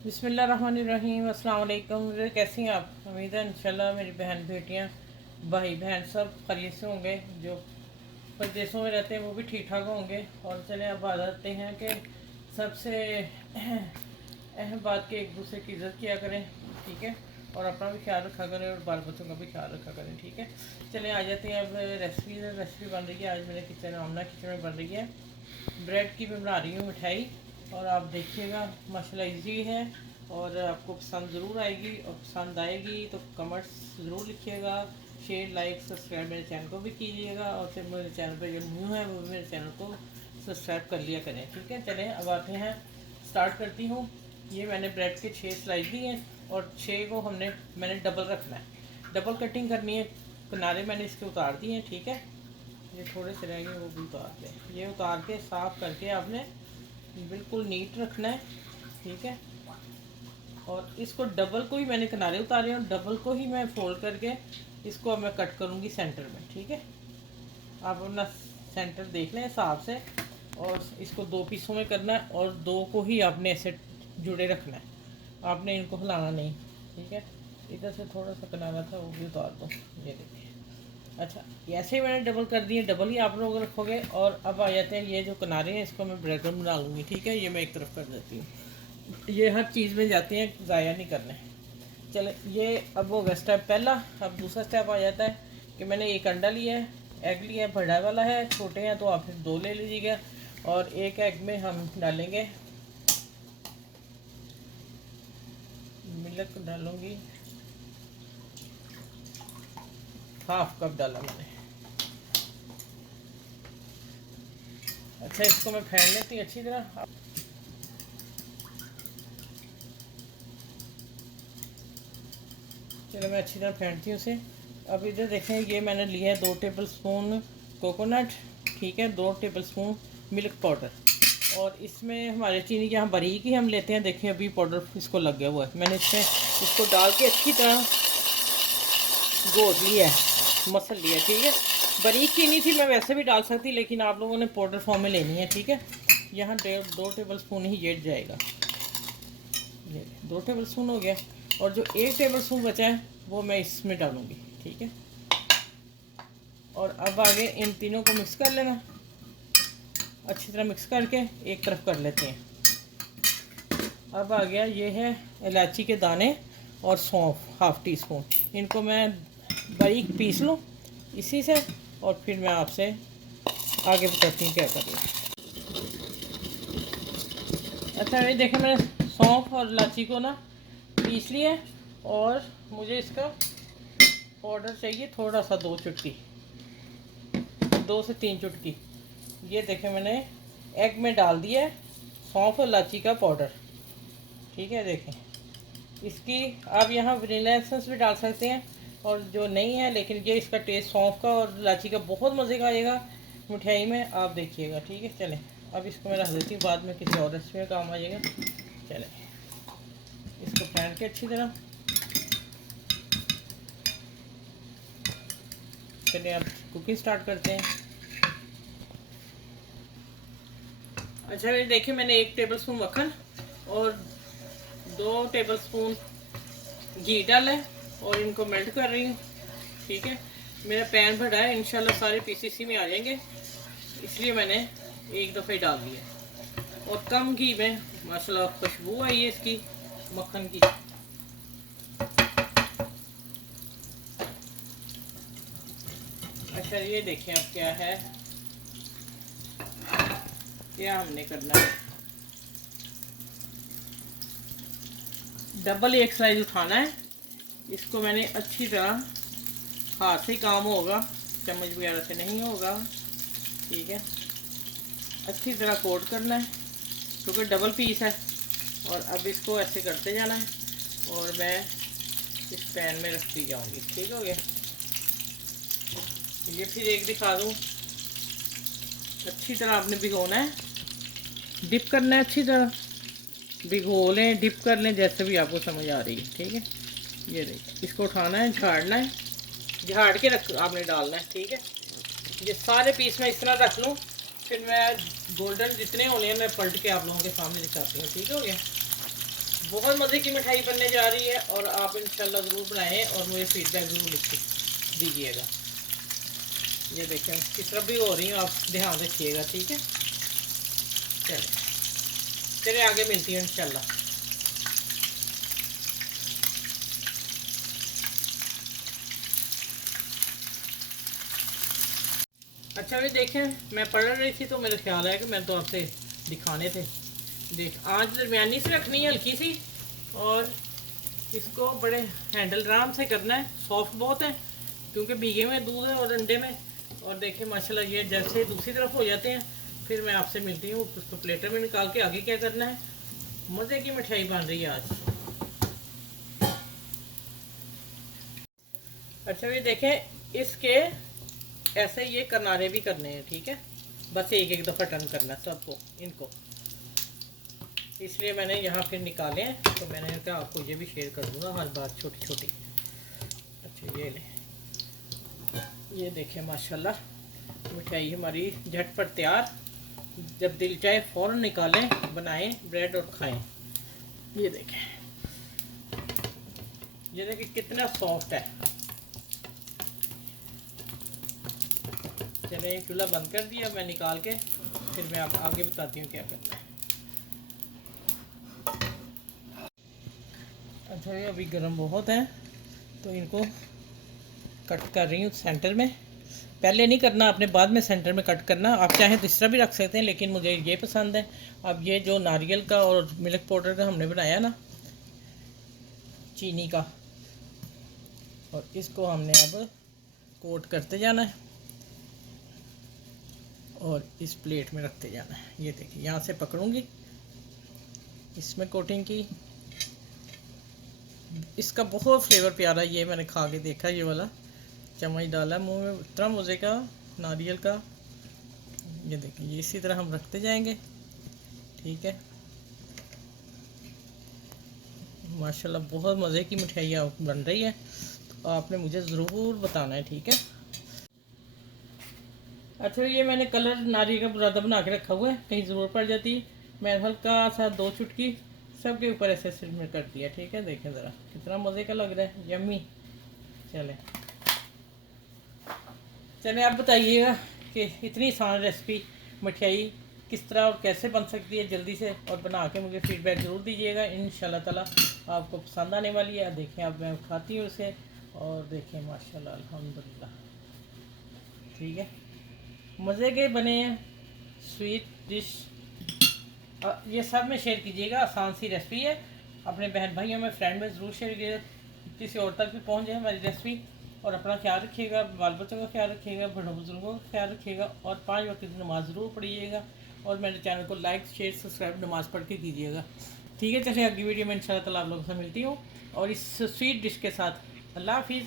बिस्मिल्लाहिर्रहमानिर्रहीम। अस्सलाम वालेकुम। कैसी हैं आप? उम्मीद है इंशाल्लाह मेरी बहन बेटियां भाई बहन सब खैरियत से होंगे। जो परदेशों में रहते हैं वो भी ठीक ठाक होंगे। और चलें अब आ जाते हैं कि सबसे अहम बात कि एक दूसरे की इज़्ज़त किया करें, ठीक है, और अपना भी ख्याल रखा करें और बाल बच्चों का भी ख्याल रखा करें, ठीक है। चलें आ जाते हैं अब रेसिपी बन रही है। आज मेरे किचन आमना किचन में बन रही है ब्रेड की। मैं बना रही हूँ मिठाई, और आप देखिएगा माशाल्लाह इजी है और आपको पसंद ज़रूर आएगी। और पसंद आएगी तो कमेंट्स ज़रूर लिखिएगा, शेयर लाइक सब्सक्राइब मेरे चैनल को भी कीजिएगा। और फिर मेरे चैनल पे जो न्यू है वो भी मेरे चैनल को सब्सक्राइब कर लिया करें, ठीक है। चलें अब आते हैं, स्टार्ट करती हूँ। ये मैंने ब्रेड के 6 स्लाइस दी हैं और 6 को मैंने डबल रखना है, डबल कटिंग करनी है। किनारे मैंने इसके उतार दिए हैं, ठीक है। ये थोड़े से रह गए वो भी उतार दें। ये उतार के साफ़ करके आपने बिल्कुल नीट रखना है, ठीक है। और इसको डबल को ही मैंने किनारे उतारे और डबल को ही मैं फोल्ड करके इसको अब मैं कट करूँगी सेंटर में, ठीक है। आप अपना सेंटर देख लें हिसाब से। और इसको 2 पीसों में करना है और 2 को ही आपने ऐसे जुड़े रखना है, आपने इनको हिलाना नहीं, ठीक है। इधर से थोड़ा सा किनारा था वो भी उतार दो, ये देखिए। अच्छा, ऐसे ही मैंने डबल कर दिए, डबल ही आप लोग रखोगे। और अब आ जाते हैं, ये जो किनारे हैं इसको मैं ब्रेड बना लूँगी, ठीक है। ये मैं एक तरफ कर देती हूँ, ये हर चीज़ में जाती हैं, ज़ाया नहीं करने। चले, ये अब हो गया स्टेप पहला। अब दूसरा स्टेप आ जाता है कि मैंने एक अंडा लिया है, एग लिया है, बड़ा वाला है, छोटे हैं तो आप फिर 2 ले लीजिएगा। और एक एग में हम डालेंगे मिल्क, डालूँगी हाफ कप डाला मैंने। अच्छा, इसको मैं फेंट लेती हूँ अच्छी तरह। चलो मैं अच्छी तरह फेंटती हूँ उसे। अब इधर देखें, ये मैंने लिया है 2 टेबल स्पून कोकोनट, ठीक है, 2 टेबल स्पून मिल्क पाउडर। और इसमें हमारे चीनी की यहाँ बारीक ही हम लेते हैं, देखिए अभी पाउडर इसको लग गया हुआ है। मैंने इसमें इसको डाल के अच्छी तरह घोट लिया है, मसल लिया, ठीक है। बारीक चीनी थी, मैं वैसे भी डाल सकती, लेकिन आप लोगों ने पाउडर फॉर्म में लेनी है, ठीक है। यहाँ 2 टेबल स्पून ही ये जाएगा, ये 2 टेबल स्पून हो गया। और जो 1 टेबल स्पून बचा है वो मैं इसमें डालूँगी, ठीक है। और अब आगे इन तीनों को मिक्स कर लेना, अच्छी तरह मिक्स करके एक तरफ कर लेते हैं। अब आ गया, ये है इलायची के दाने और सौंफ हाफ टी स्पून। इनको मैं बारीक पीस लूँ इसी से, और फिर मैं आपसे आगे बताती हूँ क्या करना है। अच्छा, ये देखें, मैंने सौंफ और इलायची को ना पीस लिया है। और मुझे इसका पाउडर चाहिए थोड़ा सा, 2 चुटकी, 2 से 3 चुटकी। ये देखें, मैंने एग में डाल दिया है सौंफ और इलायची का पाउडर, ठीक है। देखें, इसकी आप यहाँ वनीला एसेंस भी डाल सकते हैं, और जो नहीं है, लेकिन ये इसका टेस्ट सौंफ का और इलायची का बहुत मज़े का आएगा मिठाई में, आप देखिएगा, ठीक है। चलें, अब इसको मैं रख देती हूँ, बाद में किसी और रेसिपी में काम आ जाएगा। चलें, इसको फेंट के अच्छी तरह, चलिए अब कुकिंग स्टार्ट करते हैं। अच्छा, ये देखिए, मैंने 1 टेबल स्पून मक्खन और 2 टेबल स्पून घी डाला है और इनको मेल्ट कर रही हूँ, ठीक है। मेरा पैन भरा है, इंशाल्लाह सारे पीस इसी में आ जाएंगे, इसलिए मैंने एक दफ़े डाल दिया। और कम घी में माशाल्लाह खुशबू आई है इसकी मक्खन की। अच्छा, ये देखें अब क्या है, क्या हमने करना है। डबल एक स्लाइस उठाना है, इसको मैंने अच्छी तरह, हाथ से काम होगा, चम्मच वगैरह से नहीं होगा, ठीक है। अच्छी तरह कोट करना है क्योंकि डबल पीस है। और अब इसको ऐसे करते जाना है और मैं इस पैन में रखती जाऊंगी, ठीक हो गया। ये फिर एक दिखा दूँ, अच्छी तरह आपने भिगोना है, डिप करना है, अच्छी तरह भिगो लें, डिप कर लें, जैसे भी आपको समझ आ रही है, ठीक है। ये देखिए, इसको उठाना है, झाड़ना है, झाड़ के रख आपने डालना है, ठीक है। ये सारे पीस मैं इस तरह रख लूँ, फिर मैं गोल्डन जितने होने हैं मैं पलट के आप लोगों के सामने दिखाती हूँ, ठीक हो गया। बहुत मज़े की मिठाई बनने जा रही है और आप इंशाल्लाह ज़रूर बनाएं और मुझे फीडबैक ज़रूर लिख दीजिएगा। ये देखें किस तरह भी हो रही हूँ, आप ध्यान रखिएगा, ठीक है। चले चले आगे मिलती है इंशाल्लाह। अच्छा भी देखें, मैं पढ़ रही थी तो मेरा ख्याल है कि मैं तो आपसे दिखाने थे। देख आँच दरमियानी से रखनी है, हल्की सी, और इसको बड़े हैंडल आराम से करना है। सॉफ्ट बहुत है क्योंकि भीगे हुए दूध है और अंडे में। और देखिए माशाल्लाह ये जैसे दूसरी तरफ हो जाते हैं फिर मैं आपसे मिलती हूँ। उसको प्लेटर में निकाल के आगे क्या करना है। मज़े की मिठाई बन रही है आज। अच्छा भी देखें, इसके ऐसे ये किनारे भी करने हैं, ठीक है। बस एक एक दफ़ा टर्न करना है सबको, इनको। इसलिए मैंने यहाँ फिर निकाले हैं तो मैंने कहा आपको ये भी शेयर कर दूँगा हर बार छोटी छोटी। अच्छा ये ले, ये देखें माशाल्लाह मिठाई हमारी झटपट तैयार। जब दिल चाहे फ़ौरन निकालें, बनाएं ब्रेड और खाएं। ये देखें, ये देखें कितना सॉफ्ट है। चले चूल्हा बंद कर दिया, मैं निकाल के फिर मैं आप आगे बताती हूँ क्या करना है। अच्छा ये अभी गर्म बहुत है तो इनको कट कर रही हूँ सेंटर में। पहले नहीं करना आपने, बाद में सेंटर में कट करना। आप चाहें तो इस तरह भी रख सकते हैं लेकिन मुझे ये पसंद है। अब ये जो नारियल का और मिल्क पाउडर का हमने बनाया ना, चीनी का, और इसको हमने अब कोट करते जाना है और इस प्लेट में रखते जाना है। ये देखिए यहाँ से पकड़ूंगी, इसमें कोटिंग की। इसका बहुत फ्लेवर प्यारा, ये मैंने खा के देखा, ये वाला चम्मच डाला मुंह में, इतना मज़े का नारियल का। ये देखिए ये इसी तरह हम रखते जाएंगे, ठीक है। माशाल्लाह बहुत मज़े की मिठाई बन रही है, तो आपने मुझे ज़रूर बताना है, ठीक है। अच्छा ये मैंने कलर नारियल का बुरादा बना के रखा हुआ है, कहीं ज़रूरत पड़ जाती है। मैं हल्का सा 2 चुटकी सबके ऊपर ऐसे सिर में कर दिया, ठीक है। देखें ज़रा कितना मज़े का लग रहा है, यम्मी। चलें चलें आप बताइएगा कि इतनी आसान रेसिपी मिठाई किस तरह और कैसे बन सकती है जल्दी से, और बना के मुझे फीडबैक ज़रूर दीजिएगा। इंशाल्लाह ताला आपको पसंद आने वाली है। देखें अब मैं खाती हूँ उसे, और देखें माशाल्लाह अल्हम्दुलिल्लाह, ठीक है। मज़े के बने हैं स्वीट डिश। ये सब में शेयर कीजिएगा, आसान सी रेसिपी है। अपने बहन भाइयों में, फ्रेंड में ज़रूर शेयर कीजिएगा, किसी और तक भी पहुँच जाए हमारी रेसिपी। और अपना ख्याल रखिएगा, बाल बच्चों का ख्याल रखिएगा, बड़ों बुजुर्गों का ख्याल रखिएगा, और 5 वक्त की नमाज़ ज़रूर पढ़िएगा। और मेरे चैनल को लाइक शेयर सब्सक्राइब नमाज़ पढ़ के कीजिएगा, ठीक है। चलिए अगली वीडियो में इंशाल्लाह ताला आप लोगों से मिलती हूँ और इस स्वीट डिश के साथ। अल्लाह हाफिज़।